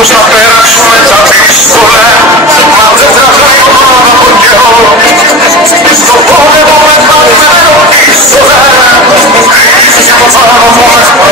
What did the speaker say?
Πώς θα πέρασουμε τα δύσκολα, μα δεν θα τρέχω από καιρό. Στο πόλεμο με πατέρα πίστολα, μου κρίζεις το πάνω μου εχθρό.